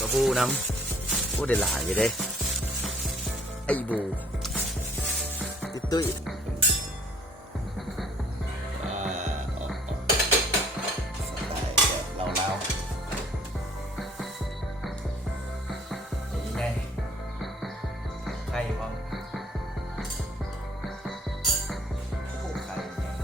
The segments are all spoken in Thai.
กระบูน้ำพูดได้หลายไปเด้ไอ้บูตุ้ยออกสไตล์แบบเรานี่ไงไข่พร้อมโอ้ไข่เนี่ย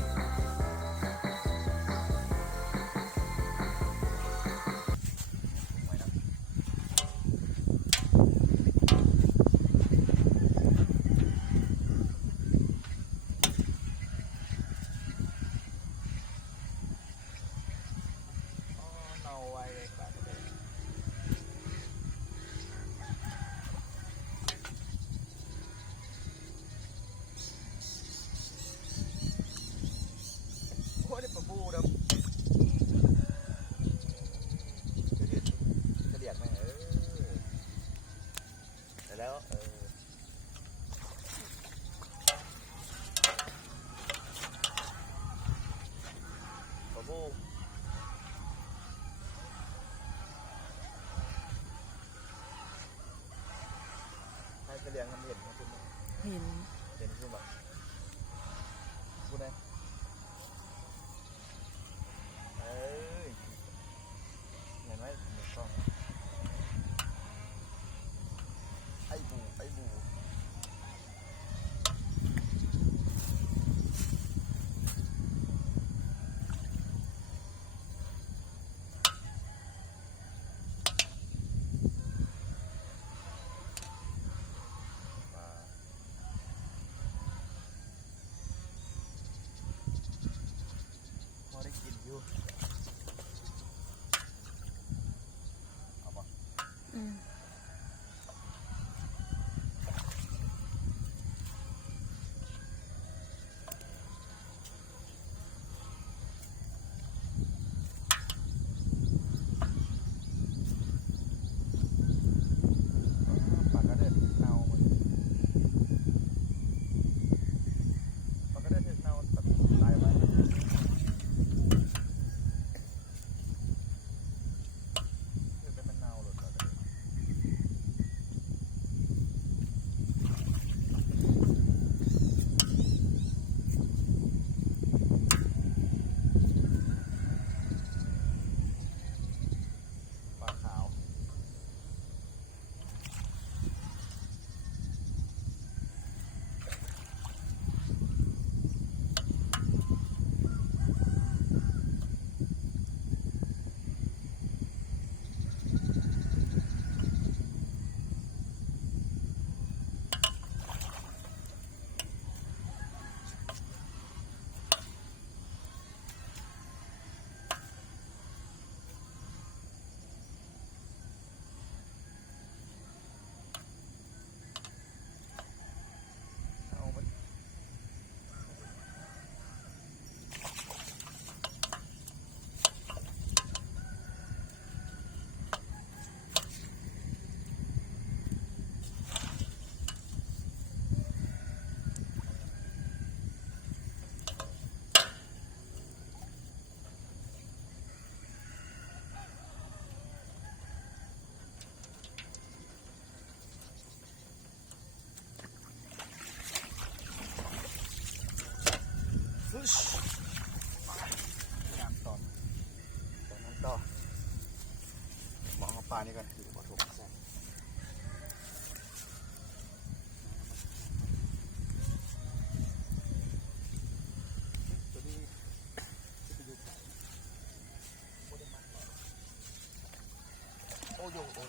แล้วปะบูให้กระเลียงมันเห็นไหมคุณเห็นคุณแบบพูดได้เอ้ยเห็นไหมมีกล้องไอ้บูพอได้กินอยู่เอาปะปากกระเด็นเน่าหมดปากกระเด็นเน่าแบบตายไปงานตอนนั้นต่อมองปลานี่ก่อนอยู่บนถุงใส่ตัวนี้จะอยู่โอ้ยโอ้ย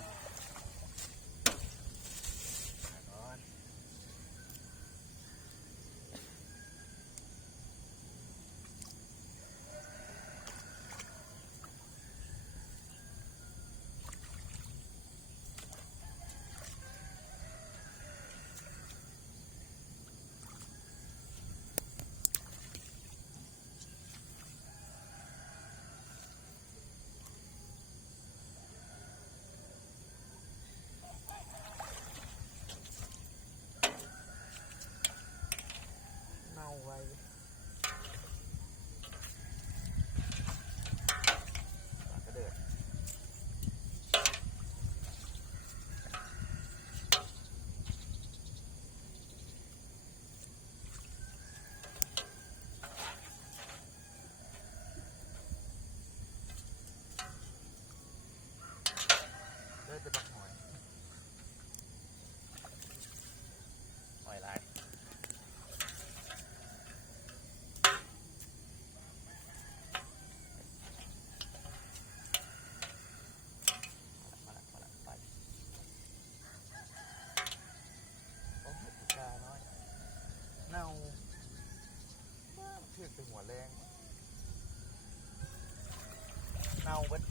เบิด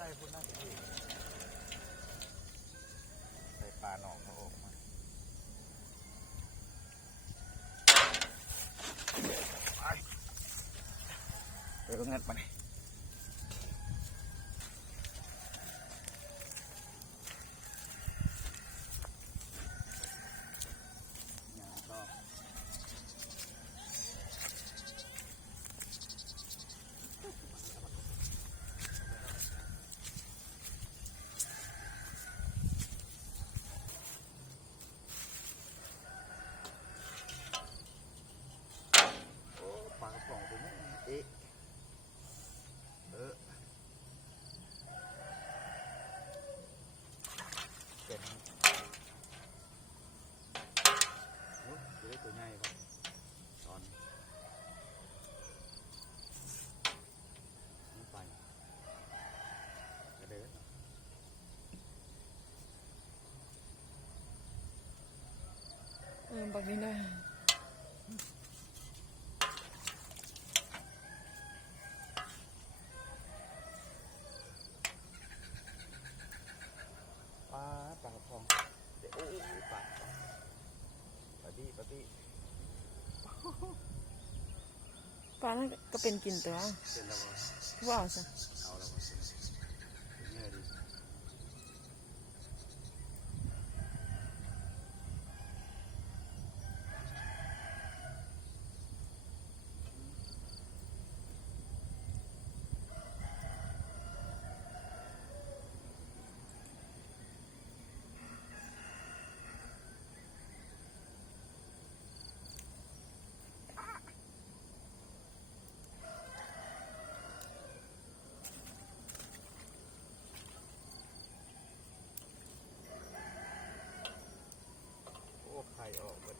ใส่พุ่นนั่นเองใส่ปลาหนองเขาออกมาเดี๋ยวงัดมาเลยปลากระป๋องตัวนี้เอ๊ะเป็นโอ้ยจะได้ตัวใหญ่ครับตอนนี้ไปกระเดินบักนี้นะปลากระพงเดี๋ยวโอ้ยปลาบี้ ปลานั่นก็เป็นกินตัว เสร็จแล้ว ว้าวซะ เอาแล้วเนื้อดีไข่ออกหมด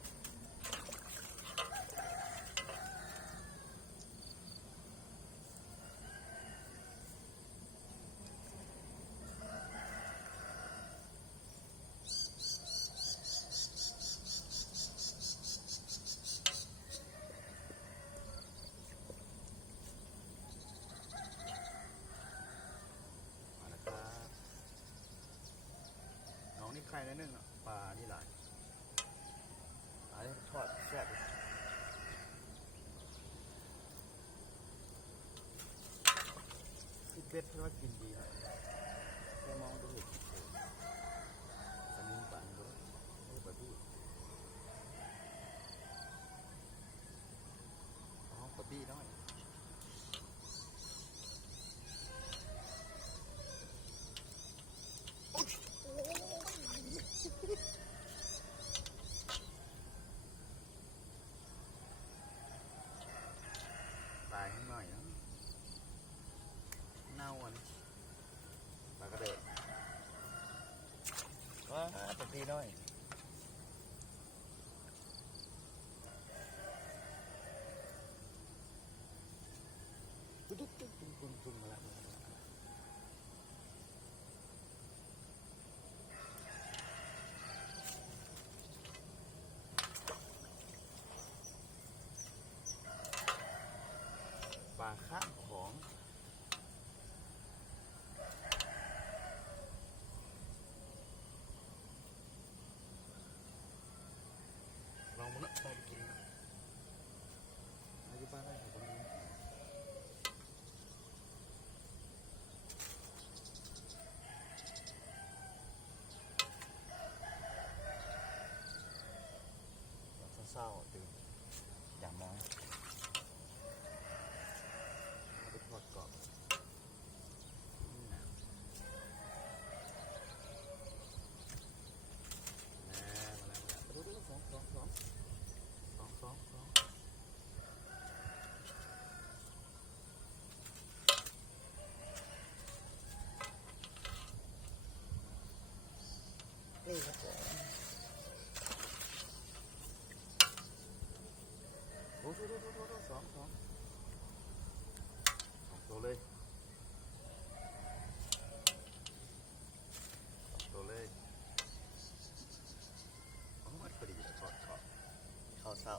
มาแล้วครับน้องนี่ไข่นิดนึงอ่ะปลานี่หลายทอดแซ่บที่เป็ดเพราะว่ากินดีนะแค่มองดูอันนี้ปั่นด้วยนี่ปลาบี้อ๋อปลาบี้น้อยตายข้างหน่อยนะเน่าอันปลากระเดิดว้าปลาบี้น้อยตุ้มมาแล้วปลาข้างของ ศร้าตื่นอย่างน้อยเอาไปทอดกรอบมาแล้วสองนี่ครับผมโอ้โหสองตัวเลยโอ้ยพอดีเลยทอดกรอบข้าวเศร้า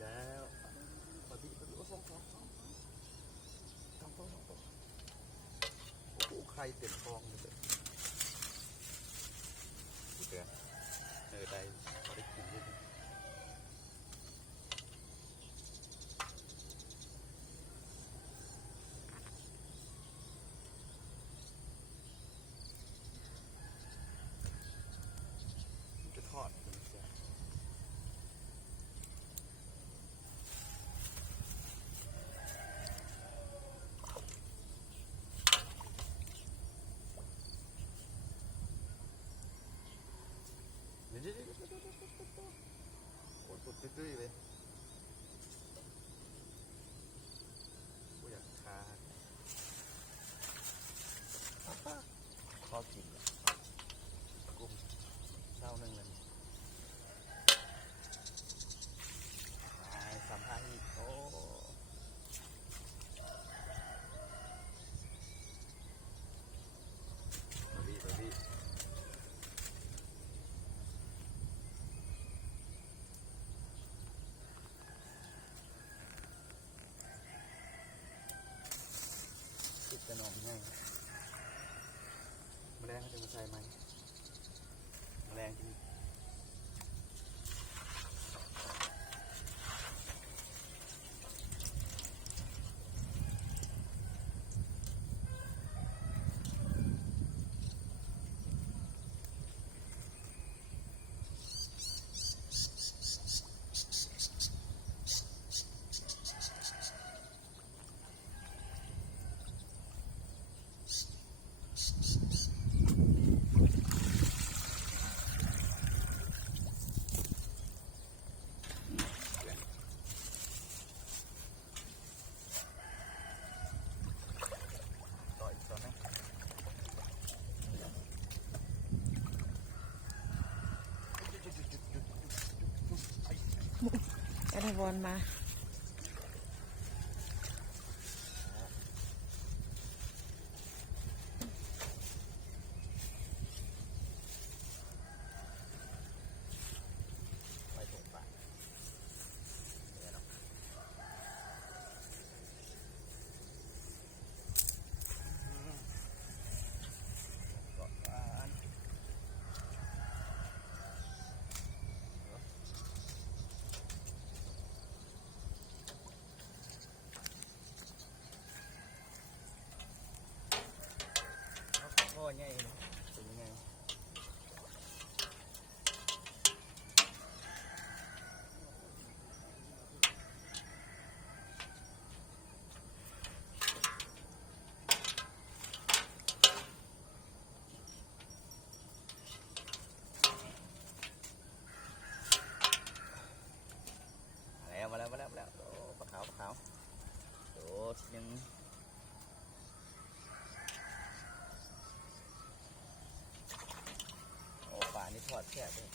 แล้วพอดีสองโอ้โหไข่เต็มฟองเลยเดี๋ยวได้พอได้กินนิดนึงจะทอดเป็นแซ่บเดี๋ยวโอ้ยสุดตื้อเลยกูอยากทานข้าวกินกุ้งเช้านึ่งเลยสัมภาษณ์อีกโอ้ดีติดกระหน่ำง่ายแมลงเขาจะมาใส่ไหมแมลงที่นี่ต่อยตอนนี้ กระบอนมา ไปตรงปากเนี่ยเนาะก่อนโอ้ยไงเป็นยังไงมาแล้วโอ้ปลาขาวโอ้ยังโอ้ปลานี่ทอดแซ่บเลย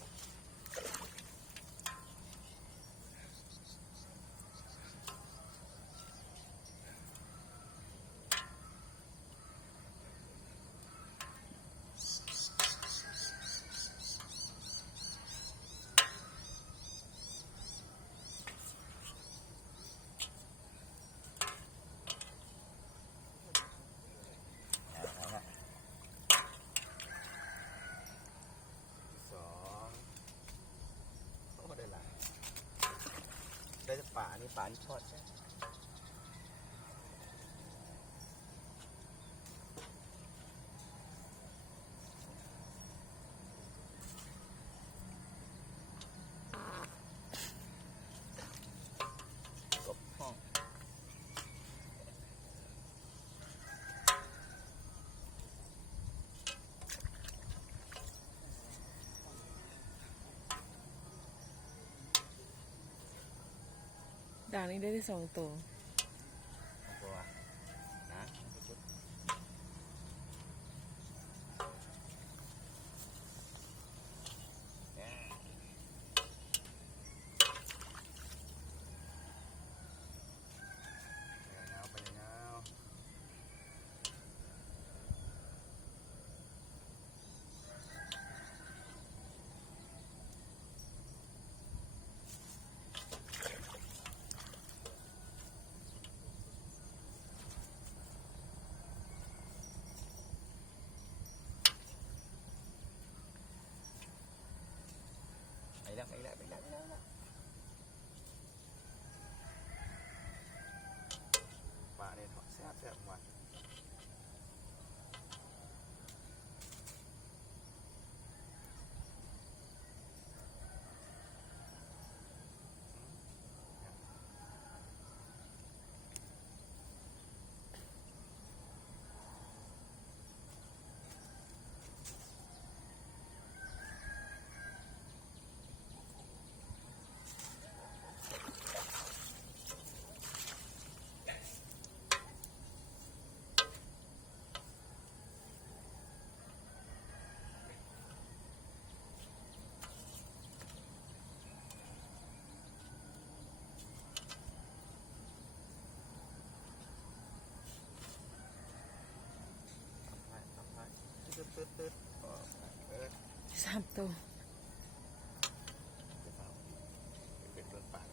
ได้ป่านี่ทอดใช่กบห้องด่างนี้ได้ที่2 ตัวตัวนะไปแล้วปลาเนี่ยทอดแซ่บหวานตืด3 ตัวเป็นเรื่องปาก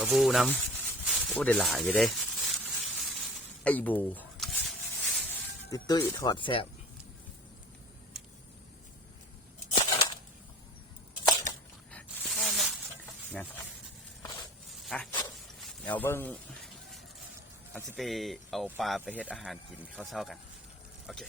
ปลาบูน้ำโอ้ได้หลายอยู่เด้ไอ้บูตุ้ยถอดแซ่บงั้นเดี๋ยวเบิ้งอันสิไปเอาปลาไปเฮ็ดอาหารกินข้าวเช้ากันโอเค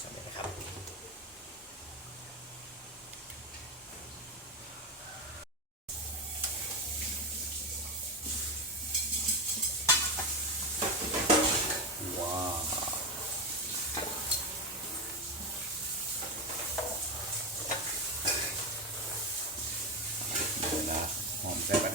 สำเร็จแล้วครับว้าวเดี๋ยวนะหอมแซ่บอ่ะ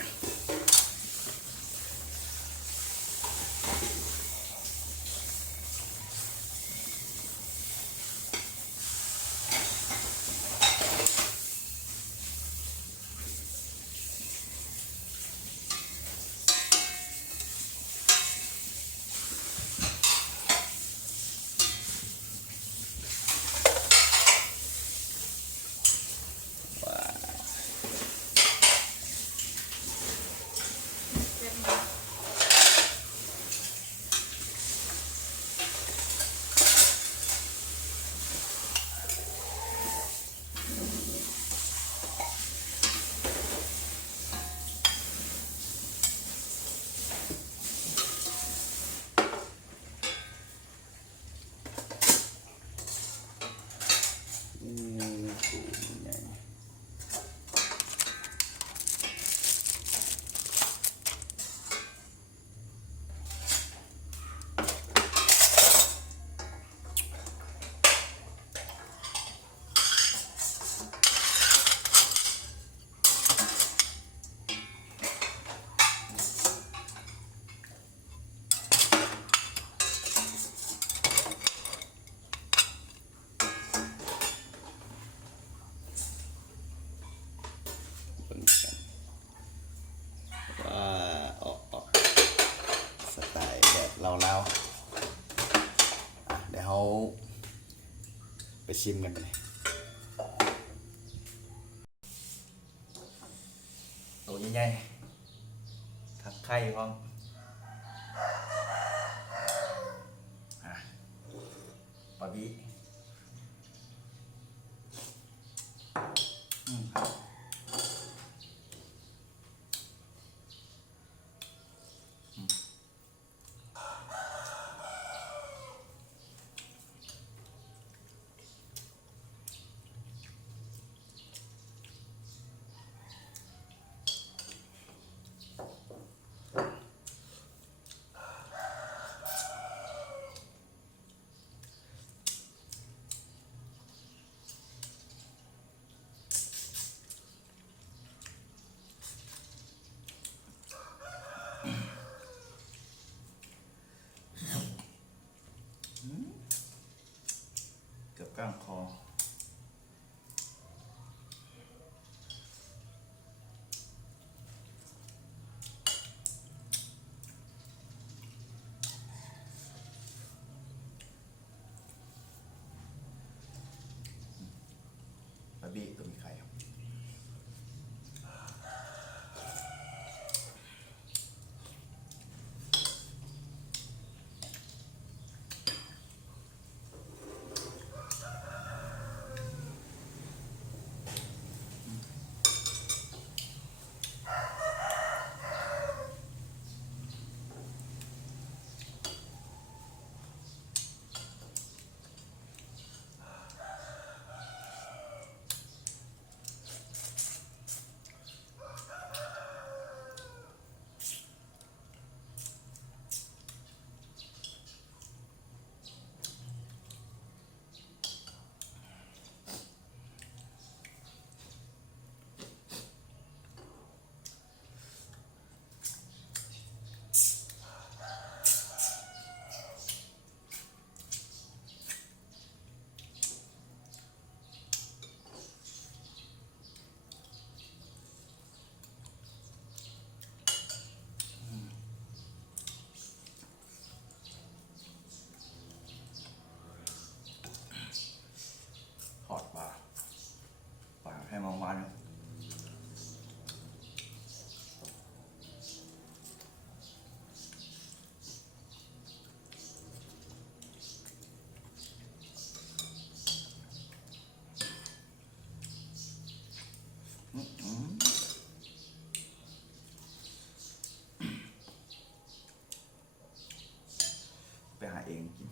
สูงใหญ่เบิ่งกันว่าออกสไตล์แบบเราๆอ่ะเดี๋ยวเราไปชิมกันไปเลยตัวใหญ่ๆทักไข่พร้อมอ่ะปลาบีครับเกือบก้างคอปลาบีตัวมีไข่ครับ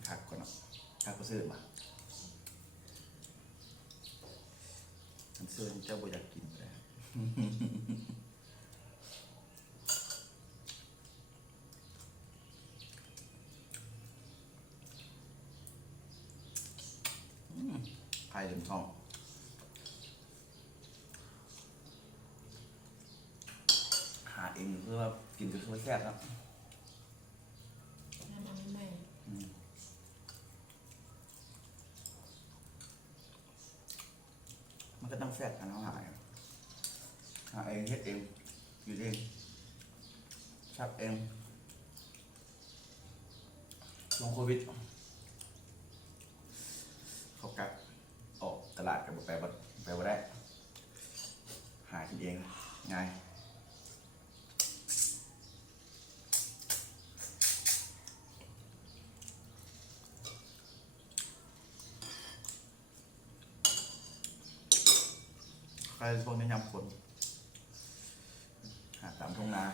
คักก่อนเนาะคักก็ซื้อมาอันซื้อเจ้าบ่อยากกินเลยไข่เต็มท้องหาเองเพื่อว่ากินก็คือว่าแซ่บครับ น้ำมันใหม่ มันก็ต้องแซ่บกันเอาหาเองเฮ็ดเองอยู่เองชับเองช่วงโควิดเขากักออกตลาดกับไปบ่ได้หากินเองง่ายใครพวกนี้ยำคนหาตามทุ่งนา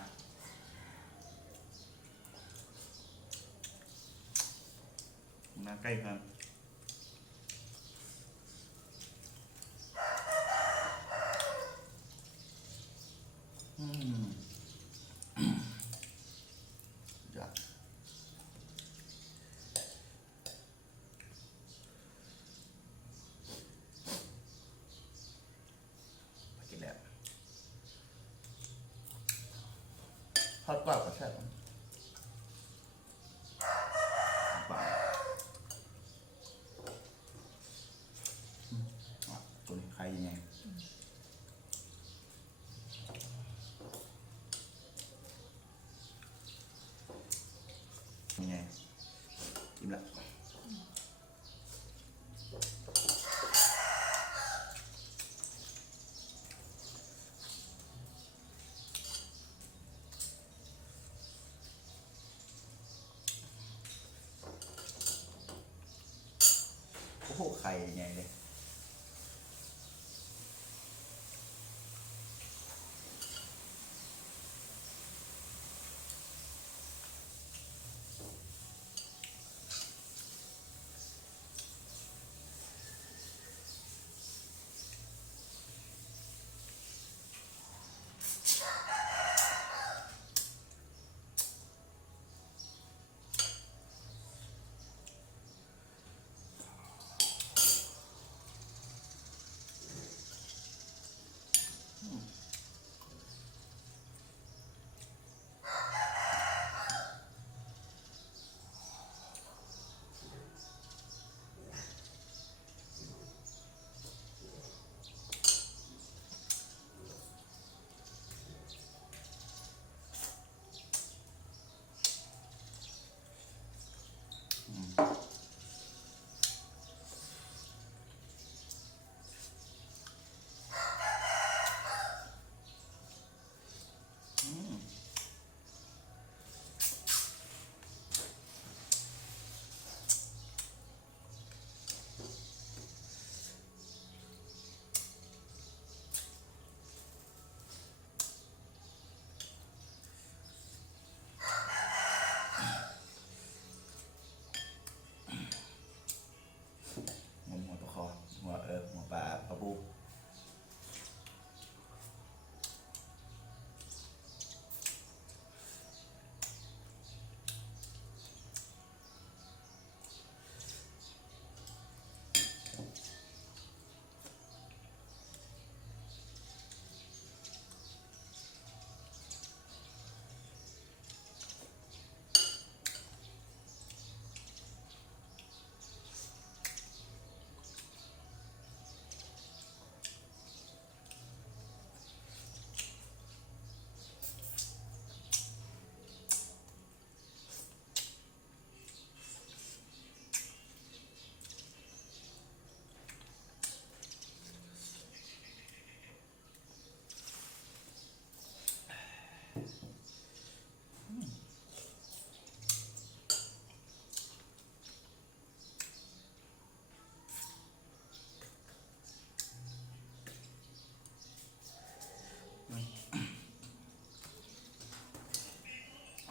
ใกล้กันจ้ะมากินแล้วทอดกรอบกับแซ่บปลาตัวนี้ใครยังไงยังไงกินละโอ้โหไข่ยังไงเลยหัวปลาคอหัวปลาบู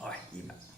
โอ้ยอิ่มอ่ะ